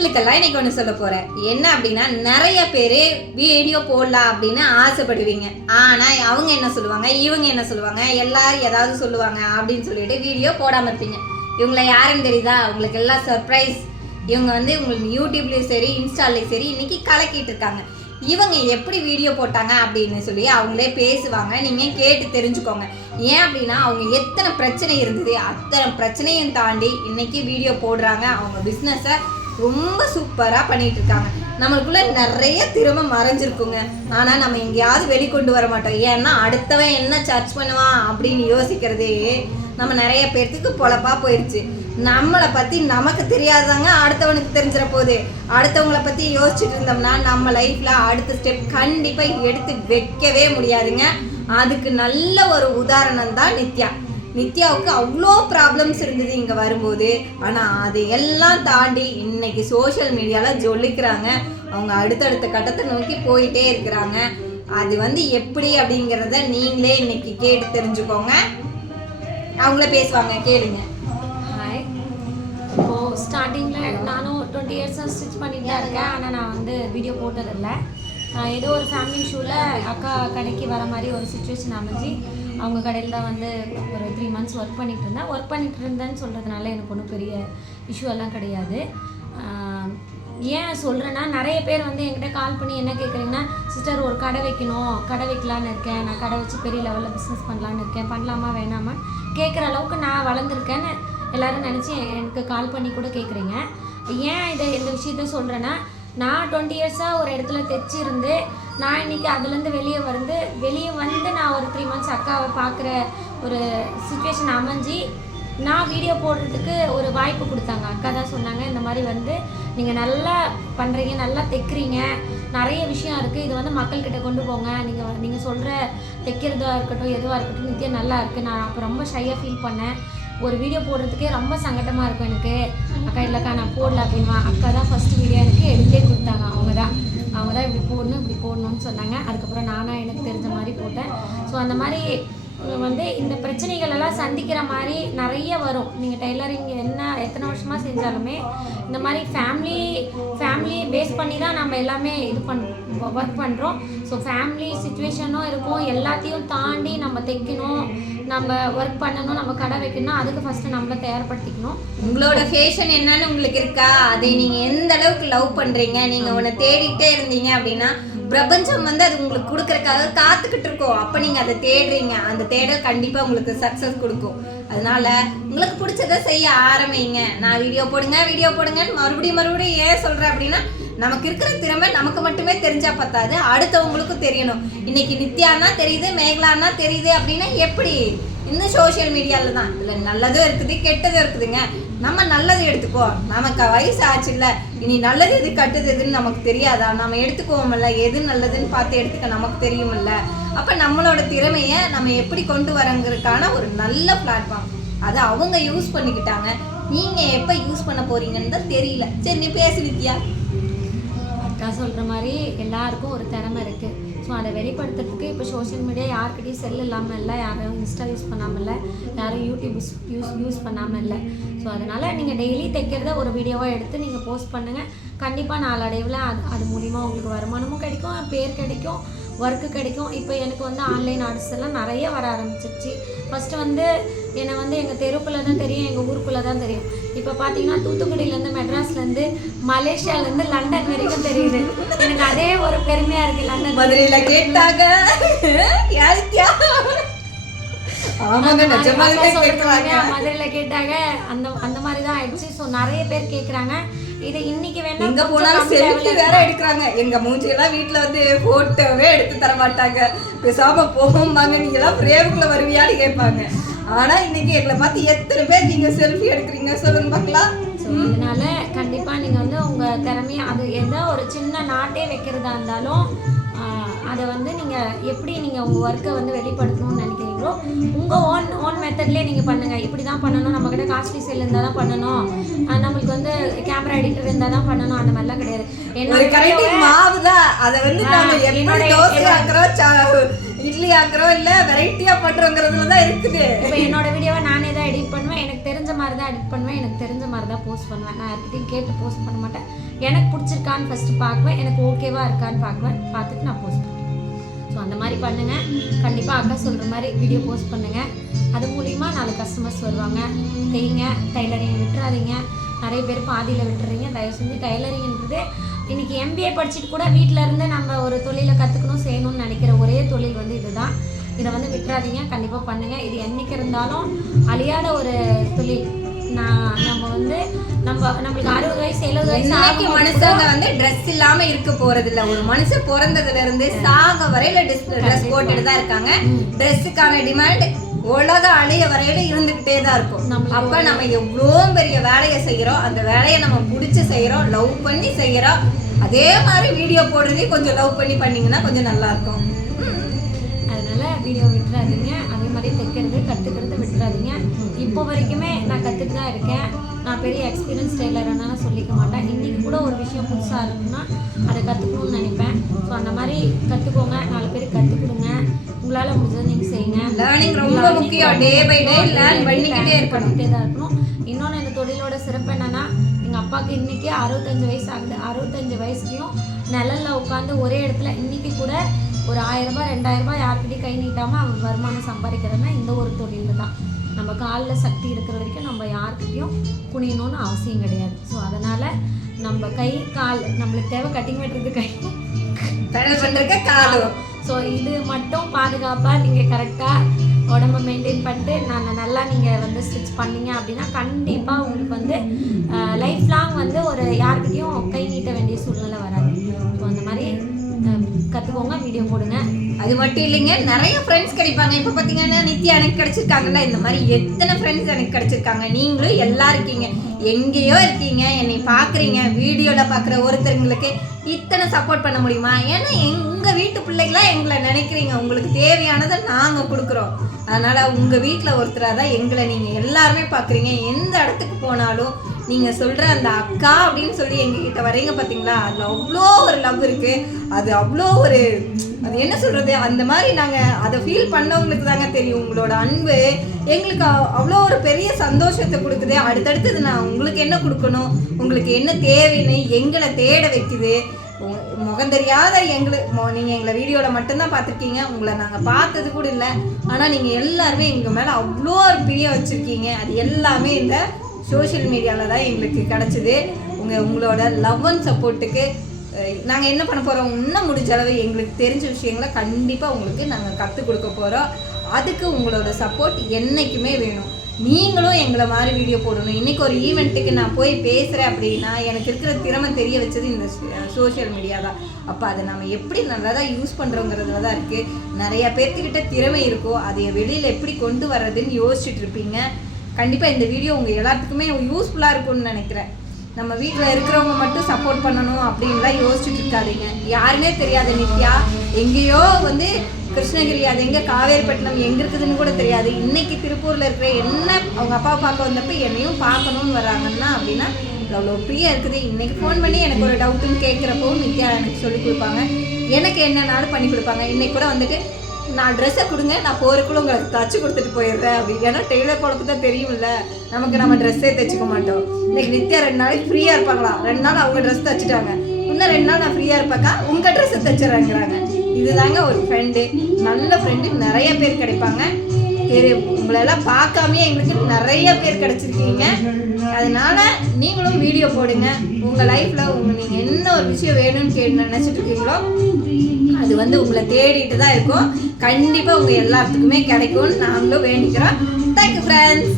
உங்களுக்கெல்லாம் இன்னைக்கு ஒன்று சொல்ல போகிறேன் என்ன அப்படின்னா நிறைய பேர் வீடியோ போடலாம் அப்படின்னு ஆசைப்படுவீங்க. ஆனால் அவங்க என்ன சொல்லுவாங்க? இவங்க என்ன சொல்லுவாங்க? எல்லாரும் ஏதாவது சொல்லுவாங்க அப்படின்னு சொல்லிட்டு வீடியோ போடாமல் இருப்பீங்க. இவங்களை யாருன்னு தெரியுதா? உங்களுக்கு எல்லாம் சர்ப்ரைஸ் இவங்க வந்து உங்களுக்கு யூடியூப்லேயும் சரி இன்ஸ்டாலையும் சரி இன்னைக்கு கலக்கிட்டு இருக்காங்க. இவங்க எப்படி வீடியோ போட்டாங்க அப்படின்னு சொல்லி அவங்களே பேசுவாங்க. நீங்கள் கேட்டு தெரிஞ்சுக்கோங்க. ஏன் அப்படின்னா அவங்க எத்தனை பிரச்சனை இருந்தது அத்தனை பிரச்சனையும் தாண்டி இன்னைக்கு வீடியோ போடுறாங்க. அவங்க பிஸ்னஸை ரொம்ப சூப்பராக பண்ணிட்டு இருக்காங்க நம்மளுக்குள்ள நிறைய திறமை மறைஞ்சிருக்குங்க. ஆனால் நம்ம எங்கேயாவது வெளிக்கொண்டு வர மாட்டோம். ஏன்னா அடுத்தவன் என்ன சர்ச் பண்ணுவான் அப்படின்னு யோசிக்கிறதே நம்ம நிறைய பேர்த்துக்கு பொழப்பாக போயிடுச்சு நம்மளை பற்றி நமக்கு தெரியாதாங்க அடுத்தவனுக்கு தெரிஞ்சிட போகுது. அடுத்தவங்கள பற்றி யோசிச்சுட்டு இருந்தோம்னா நம்ம லைஃப்பில் அடுத்த ஸ்டெப் கண்டிப்பாக எடுத்து வைக்கவே முடியாதுங்க. அதுக்கு நல்ல ஒரு உதாரணம் தான் நித்யா. நித்யாவுக்கு அவ்வளோ ப்ராப்ளம்ஸ் இருந்தது இங்கே வரும்போது. ஆனால் அதையெல்லாம் தாண்டி இன்னைக்கு சோஷியல் மீடியாவில் ஜொலிக்கிறாங்க அவங்க அடுத்தடுத்த கட்டத்தை நோக்கி போயிட்டே இருக்கிறாங்க. அது வந்து எப்படி அப்படிங்கிறத நீங்களே இன்னைக்கு கேட்டு தெரிஞ்சுக்கோங்க. அவங்கள பேசுவாங்க கேளுங்க. ஹாய் ஸ்டார்டிங்கில் நானும் டுவெண்ட்டி இயர்ஸாக ஸ்டிச் பண்ணிட்டு தான் இருக்கேன். ஆனால் நான் வந்து வீடியோ போட்டதில்லை. ஏதோ ஒரு ஃபேமிலி இஷ்யூவில் அக்கா கடைக்கு வர மாதிரி ஒரு சுச்சுவேஷன் அமைஞ்சு அவங்க கடையில் தான் வந்து ஒரு த்ரீ மந்த்ஸ் ஒர்க் பண்ணிகிட்டு இருந்தேன். ஒர்க் பண்ணிகிட்டு இருந்தேன்னு சொல்கிறதுனால எனக்கு ஒன்றும் பெரிய இஷ்யூ எல்லாம் கிடையாது. ஏன் சொல்கிறேன்னா நிறைய பேர் வந்து என்கிட்ட கால் பண்ணி என்ன கேட்குறீங்கன்னா சிஸ்டர் ஒரு கடை வைக்கணும். கடை வைக்கலான்னு இருக்கேன். நான் கடை வச்சு பெரிய லெவலில் பிஸ்னஸ் பண்ணலான்னு இருக்கேன். பண்ணலாமா வேணாமா? கேட்குற அளவுக்கு நான் வளர்ந்துருக்கேன்னு எல்லாரும் நினச்சி எனக்கு கால் பண்ணி கூட கேட்குறீங்க ஏன் இதை இந்த விஷயத்த சொல்கிறேன்னா நான் டுவெண்ட்டி இயர்ஸாக ஒரு இடத்துல தைச்சிருந்து நான் இன்னைக்கு அதுலேருந்து வெளியே வந்து வெளியே வந்து நான் ஒரு த்ரீ மந்த்ஸ் அக்காவை பார்க்குற ஒரு சுச்சுவேஷன் அமைஞ்சு நான் வீடியோ போடுறதுக்கு ஒரு வாய்ப்பு கொடுத்தாங்க. அக்கா தான் சொன்னாங்க இந்த மாதிரி வந்து நீங்கள் நல்லா பண்ணுறீங்க நல்லா தைக்கிறீங்க. நிறைய விஷயம் இருக்குது இது வந்து மக்கள்கிட்ட கொண்டு போங்க. நீங்கள் நீங்கள் சொல்கிற தைக்கிறதா இருக்கட்டும் எதுவாக இருக்கட்டும் நித்தியம் நல்லா இருக்குது நான் அப்போ ரொம்ப ஷையாக ஃபீல் பண்ணேன். ஒரு வீடியோ போடுறதுக்கே ரொம்ப சங்கடமாக இருக்கும் எனக்கு. அக்கா இல்லைக்கா நான் போடல அப்படின்வா அக்கா தான் ஃபஸ்ட்டு வீடியோ எனக்கு எடுத்தே கொடுத்தாங்க. அவங்க தான் அவங்க தான் இப்படி போடணும் இப்படி போடணும்னு சொன்னாங்க. அதுக்கப்புறம் நானாக எனக்கு தெரிஞ்ச மாதிரி போட்டேன். ஸோ அந்த மாதிரி வந்து இந்த பிரச்சனைகள் எல்லாம் சந்திக்கிற மாதிரி நிறைய வரும். நீங்கள் டெய்லரிங் என்ன எத்தனை வருஷமாக செஞ்சாலுமே இந்த மாதிரி ஃபேமிலி ஃபேமிலி பேஸ் பண்ணி தான் நம்ம எல்லாமே இது பண் ஒர்க் பண்ணுறோம் ஸோ ஃபேமிலி சுச்சுவேஷனும் இருக்கும். எல்லாத்தையும் தாண்டி நம்ம தைக்கணும் நம்ம ஒர்க் பண்ணணும் நம்ம கடை வைக்கணும். அதுக்கு ஃபஸ்ட்டு நம்மளை தயார்படுத்திக்கணும். உங்களோட ஃபேஷன் என்னன்னு உங்களுக்கு இருக்கா? அதை நீங்க எந்த அளவுக்கு லவ் பண்றீங்க? நீங்க உன்னை தேடிட்டே இருந்தீங்க அப்படின்னா பிரபஞ்சம் வந்து அது உங்களுக்கு கொடுக்கறக்காக காத்துக்கிட்டு இருக்கோம். அப்ப நீங்க அதை தேடுறீங்க. அந்த தேடல் கண்டிப்பா உங்களுக்கு சக்சஸ் கொடுக்கும். அதனால உங்களுக்கு பிடிச்சதை செய்ய ஆரம்பிங்க. நான் வீடியோ போடுங்க வீடியோ போடுங்கன்னு மறுபடியும் மறுபடியும் ஏன் சொல்றேன் அப்படின்னா நமக்கு இருக்கிற திறமை நமக்கு மட்டுமே தெரிஞ்சா பத்தாது. அடுத்தவங்களுக்கும் தெரியணும். இன்னைக்கு நித்யான்னா தெரியுது மேகலான்னா தெரியுது அப்படின்னா எப்படி? இந்த சோஷியல் மீடியாவில் தான். இதில் நல்லதும் இருக்குது கெட்டதும் இருக்குதுங்க. நம்ம நல்லது எடுத்துக்கோ. நமக்கு வயசு ஆச்சு இல்லை. இனி நல்லது எது கட்டுது எதுன்னு நமக்கு தெரியாதா? நம்ம எடுத்துக்குவோம்ல எது நல்லதுன்னு பார்த்து எடுத்துக்க நமக்கு தெரியுமில்ல. அப்போ நம்மளோட திறமையை நம்ம எப்படி கொண்டு வரங்கிறதுக்கான ஒரு நல்ல பிளாட்ஃபார்ம் அதை அவங்க யூஸ் பண்ணிக்கிட்டாங்க. நீங்கள் எப்போ யூஸ் பண்ண போறீங்கன்னு தான் தெரியல. சரி நீ பேசு வித்யா. அக்கா சொல்கிற மாதிரி எல்லாருக்கும் ஒரு திறமை இருக்குது ஸோ அதை வெளிப்படுத்துறதுக்கு இப்போ சோஷியல் மீடியா யார்கிட்டையும் செல் இல்லாமல் இல்லை யாரும் இன்ஸ்டா யூஸ் பண்ணாமல் இல்லை யாரும் யூடியூப் யூஸ் யூஸ் யூஸ் பண்ணாமல் இல்லை. ஸோ அதனால் நீங்கள் டெய்லி தைக்கிறத ஒரு வீடியோவாக எடுத்து நீங்கள் போஸ்ட் பண்ணுங்கள் கண்டிப்பாக நாளடைவில் அது அது மூலிமா உங்களுக்கு வருமானமும் கிடைக்கும் பேர் கிடைக்கும் ஒர்க்கு கிடைக்கும். இப்போ எனக்கு வந்து ஆன்லைன் ஆர்டர்ஸ் எல்லாம் நிறைய வர ஆரம்பிச்சிருச்சு. ஃபஸ்ட்டு வந்து என்னை வந்து எங்கள் தெருக்குள்ளே தான் தெரியும் எங்கள் ஊருக்குள்ளே தான் தெரியும். இப்போ பார்த்தீங்கன்னா தூத்துக்குடியிலேருந்து மெட்ராஸ்லேருந்து மலேசியாலேருந்து லண்டன் வரைக்கும் தெரியுது. எனக்கு அதே ஒரு பெருமையாக இருக்குது லண்டன். மதுரையில் கேட்டாங்க. மதுரையில கேட்டாங்க. அந்த அந்த மாதிரி தான் ஆயிடுச்சு. ஸோ நிறைய பேர் கேட்குறாங்க இது இன்னைக்கு வேணா எங்க போனாலும் செல்ஃபி வேற எடுக்கிறாங்க. எங்க மூஞ்சியெல்லாம் வீட்ல வந்து போட்டோவே எடுத்து தர மாட்டாங்க பேசாம போகும்பாங்க நீங்க எல்லாம் பிரேமுக்குள்ள வருவியான்னு கேட்பாங்க. ஆனா இன்னைக்கு எங்களை பார்த்து எத்தனை பேர் நீங்க செல்ஃபி எடுக்கிறீங்க? சொல்லுங்க பார்க்கலாம். அதனால கண்டிப்பாக நீங்கள் வந்து உங்கள் திறமையை அது எந்த ஒரு சின்ன நாட்டே வைக்கிறதா இருந்தாலும் அதை வந்து நீங்கள் எப்படி நீங்கள் உங்கள் ஒர்க்கை வந்து வெளிப்படுத்தணும்னு நினைக்கிறீங்களோ உங்கள் ஓன் ஓன் மெத்தட்லேயே நீங்கள் பண்ணுங்கள் இப்படி தான் பண்ணணும். நம்மக்கிட்ட காஸ்ட்லி செல் இருந்தால் தான் பண்ணணும். நம்மளுக்கு வந்து கேமரா எடிட்டர் இருந்தால் தான் பண்ணணும். அந்த மாதிரிலாம் கிடையாது. என்னோட மாவு தான் அதை வந்து ஆ, நம்ம எப்படி என்னோட- தோசை ஆக்குறோம் சா- இட்லி ஆக்குறோம் இல்ல வெரைட்டியா பண்றோங்கிறதுல தான் இருக்குது. இப்போ என்னோட வீடியோவை நானே தான் எடிட் பண்ணுவேன். எனக்கு தெரிஞ்ச மாதிரி தான் எடிட் பண்ணுவேன். எனக்கு தெரிஞ்ச மாதிரி தான் போஸ்ட் பண்ணுவேன். நான் யார்கிட்டயும் கேட்டு போஸ்ட் பண்ண மாட்டேன். எனக்கு பிடிச்சிருக்கான்னு ஃபஸ்ட்டு பார்க்குவேன். எனக்கு ஓகேவா இருக்கான்னு பார்க்குவேன். பார்த்துட்டு நான் போஸ்ட் பண்ணுவேன். ஸோ அந்த மாதிரி பண்ணுங்கள் கண்டிப்பாக அக்கா சொல்கிற மாதிரி வீடியோ போஸ்ட் பண்ணுங்கள் அது மூலிமா நாலு கஸ்டமர்ஸ் வருவாங்க. செய்யுங்க டைலரிங் விட்டுறாதீங்க. நிறைய பேர் பாதியில் விட்டுறீங்க. தயவு செஞ்சு டைலரிங்ன்றது இன்னைக்கு எம்பிஏ படிச்சுட்டு கூட வீட்டில் இருந்து நம்ம ஒரு தொழிலை கற்றுக்கணும் செய்யணும்னு நினைக்கிற ஒரே தொழில் வந்து இதுதான். இதை வந்து விட்டுறாதீங்க. கண்டிப்பாக பண்ணுங்கள் இது என்றைக்கு இருந்தாலும் அழியாத ஒரு தொழில். நான் நம்ம வந்து நம்ம நம்மளுக்கு அறுபது வயசு எழுபது வயசு இன்னைக்கு ஆகும்போது மனுஷங்க வந்து Dress இல்லாம இருக்க போறது இல்ல ஒரு மனுஷன் பிறந்ததுல இருந்து சாக வரையில ட்ரெஸ் போட்டுட்டு தான் இருக்காங்க. ட்ரெஸ்ஸுக்கான டிமாண்ட் உலக அழிய வரையில இருந்துகிட்டே தான் இருக்கும். அப்ப நம்ம எவ்வளோ பெரிய வேலையை செய்யறோம். அந்த வேலையை நம்ம பிடிச்சி செய்யறோம். லவ் பண்ணி செய்யறோம். அதே மாதிரி வீடியோ போடுறதே கொஞ்சம் லவ் பண்ணி பண்ணீங்கன்னா கொஞ்சம் நல்லா இருக்கும். அதனால வீடியோ விட்டுறாதீங்க அதே மாதிரி தைக்கிறது கற்றுக்கிறது விட்டுறாதீங்க இப்போ வரைக்குமே நான் கற்றுட்டு தான் இருக்கேன். நான் பெரிய எக்ஸ்பீரியன்ஸ் டெய்லர்னால சொல்லிக்க மாட்டேன். இன்றைக்கி கூட ஒரு விஷயம் புதுசாக இருக்குன்னா அதை கற்றுக்கணும்னு நினைப்பேன். ஸோ அந்த மாதிரி கற்றுக்கோங்க நாலு பேர் கற்றுக் கொடுங்க உங்களால் முடிஞ்சதை நீங்கள் செய்யுங்க. லேர்னிங் ரொம்ப முக்கியம். டே பை டே லேர்ன் பண்ணிக்கிட்டே இருக்கணும். தான் இருக்கணும். இன்னொன்று இந்த தொழிலோட சிறப்பு என்னன்னா எங்கள் அப்பாவுக்கு இன்றைக்கி அறுபத்தஞ்சு வயசு ஆகுது. அறுபத்தஞ்சு வயசுலையும் நிழல்ல உட்காந்து ஒரே இடத்துல இன்றைக்கி கூட ஒரு ஆயிரம் ரூபாய் ரெண்டாயிரம் ரூபாய் யார்கிட்டயும் கை நீட்டாமல் அவர் வருமானம் சம்பாதிக்கிறதுனா இந்த ஒரு தொழில் தான். நம்ம காலில் சக்தி இருக்கிற வரைக்கும் நம்ம யார்கிட்டயும் குனியணும்னு அவசியம் கிடையாது. ஸோ அதனால் நம்ம கை கால் நம்மளுக்கு தேவை கட்டிங் வெட்டுறது கை பெடல் பண்றதுக்கு காலும் ஸோ இது மட்டும் பாதுகாப்பாக நீங்கள் கரெக்டாக உடம்ப மெயின்டைன் பண்ணிட்டு நான் நல்லா நீங்கள் வந்து ஸ்டிச் பண்ணீங்க அப்படின்னா கண்டிப்பாக உங்களுக்கு வந்து லைஃப் லாங் வந்து ஒரு யார்கிட்டயும் கை நீட்ட வேண்டிய சூழ்நிலை வராது. ஸோ அந்த மாதிரி கற்றுக்கோங்க வீடியோ போடுங்க. அது மட்டும் இல்லைங்க நிறைய ஃப்ரெண்ட்ஸ் கிடைப்பாங்க. இப்போ பார்த்தீங்கன்னா நித்யா எனக்கு கிடைச்சிருக்காங்கல்ல இந்த மாதிரி எத்தனை ஃப்ரெண்ட்ஸ் எனக்கு கிடைச்சிருக்காங்க? நீங்களும் எல்லாம் இருக்கீங்க. எங்கேயோ இருக்கீங்க என்னை பார்க்குறீங்க வீடியோவில் பார்க்குற ஒருத்தருங்களுக்கு இத்தனை சப்போர்ட் பண்ண முடியுமா? ஏன்னா எங்கள் வீட்டு பிள்ளைகளாக எங்களை நினைக்கிறீங்க. உங்களுக்கு தேவையானதை நாங்கள் கொடுக்குறோம். அதனால் உங்கள் வீட்டில் ஒருத்தராக தான் எங்களை நீங்கள் எல்லாருமே பார்க்குறீங்க எந்த இடத்துக்கு போனாலும் நீங்கள் சொல்கிற அந்த அக்கா அப்படின்னு சொல்லி எங்ககிட்ட வரீங்க பார்த்தீங்களா அதில் அவ்வளோ ஒரு லவ் இருக்குது அது அவ்வளோ ஒரு அது என்ன சொல்கிறது அந்த மாதிரி நாங்கள் அதை ஃபீல் பண்ணவங்களுக்கு தாங்க தெரியும். உங்களோட அன்பு எங்களுக்கு அவ்வளோ ஒரு பெரிய சந்தோஷத்தை கொடுக்குது. அடுத்தடுத்தது நான் உங்களுக்கு என்ன கொடுக்கணும்? உங்களுக்கு என்ன தேவைன்னு எங்களை தேட வைக்குது. முகம் தெரியாத எங்களை நீங்கள் எங்களை வீடியோவில் மட்டும்தான் பார்த்துருக்கீங்க. உங்களை நாங்கள் பார்த்தது கூட இல்லை. ஆனால் நீங்கள் எல்லாருமே எங்கள் மேலே அவ்வளோ ஒரு பிரியம் வச்சுருக்கீங்க. அது எல்லாமே இந்த சோஷியல் மீடியாவில் தான் எங்களுக்கு கிடச்சிது. உங்கள் உங்களோட லவ் அண்ட் சப்போர்ட்டுக்கு நாங்கள் என்ன பண்ண போகிறோம் இன்னும் முடிஞ்ச அளவு எங்களுக்கு தெரிஞ்ச விஷயங்களை கண்டிப்பாக உங்களுக்கு நாங்கள் கற்றுக் கொடுக்க போகிறோம் அதுக்கு உங்களோட சப்போர்ட் என்றைக்குமே வேணும். நீங்களும் எங்களை மாதிரி வீடியோ போடணும். இன்றைக்கி ஒரு ஈவெண்ட்டுக்கு நான் போய் பேசுகிறேன் அப்படின்னா எனக்கு இருக்கிற திறமை தெரிய வச்சது இந்த சோஷியல் மீடியா தான். அப்போ அதை நம்ம எப்படி நல்லதாக யூஸ் பண்ணுறோங்கிறதுல தான் இருக்குது நிறையா பேர்த்துக்கிட்ட திறமை இருக்கோ அதை வெளியில் எப்படி கொண்டு வர்றதுன்னு யோசிச்சுட்டு இருப்பீங்க. கண்டிப்பாக இந்த வீடியோ உங்கள் எல்லாத்துக்குமே யூஸ்ஃபுல்லாக இருக்கும்னு நினைக்கிறேன். நம்ம வீட்டில் இருக்கிறவங்க மட்டும் சப்போர்ட் பண்ணணும் அப்படின்லாம் யோசிச்சுட்டு இருக்காதீங்க. யாருமே தெரியாது நித்யா. எங்கேயோ வந்து கிருஷ்ணகிரி அது எங்கே? காவேரிப்பட்டினம் எங்கே இருக்குதுன்னு கூட தெரியாது. இன்னைக்கு திருப்பூரில் இருக்கிற என்ன அவங்க அப்பாவை பார்க்க வந்தப்போ என்னையும் பார்க்கணும்னு வராங்கன்னா அப்படின்னா அவ்வளோ ஃப்ரீயாக இருக்குது. இன்னைக்கு ஃபோன் பண்ணி எனக்கு ஒரு டவுட்டுன்னு கேட்குறப்போ நித்யா எனக்கு சொல்லி கொடுப்பாங்க. எனக்கு என்னன்னாலும் பண்ணி கொடுப்பாங்க. இன்னைக்கு கூட வந்துட்டு நான் ட்ரெஸ்ஸை கொடுங்க நான் போறதுக்குள்ள உங்களுக்கு தச்சு கொடுத்துட்டு போயிடுறேன் அப்படி ஏன்னா டெய்லர் பொழப்பு தான் தெரியும்ல நமக்கு நம்ம ட்ரெஸ்ஸே தைச்சிக்க மாட்டோம். இன்னைக்கு நித்யா ரெண்டு நாளைக்கு ஃப்ரீயாக இருப்பாங்களா? ரெண்டு நாள் அவங்க ட்ரெஸ் தைச்சிட்டாங்க. இன்னும் ரெண்டு நாள் நான் ஃப்ரீயாக இருப்பாக்கா? உங்கள் ட்ரெஸ்ஸை தைச்சிடறாங்கிறாங்க இதுதாங்க ஒரு ஃப்ரெண்டு நல்ல ஃப்ரெண்டு நிறைய பேர் கிடைப்பாங்க. சரி உங்களெல்லாம் பார்க்காமயே எங்களுக்கு நிறைய பேர் கிடச்சிருக்கீங்க. அதனால நீங்களும் வீடியோ போடுங்க. உங்கள் லைஃப்பில் உங்கள் நீங்கள் என்ன ஒரு விஷயம் வேணும்னு கேட்டு நினச்சிட்டு இருக்கீங்களோ அது வந்து உங்களை தேடிட்டு தான் இருக்கும். கண்டிப்பாக உங்கள் எல்லாத்துக்குமே கிடைக்கும்னு நாங்களும் வேண்டிக்கிறோம். Thank you friends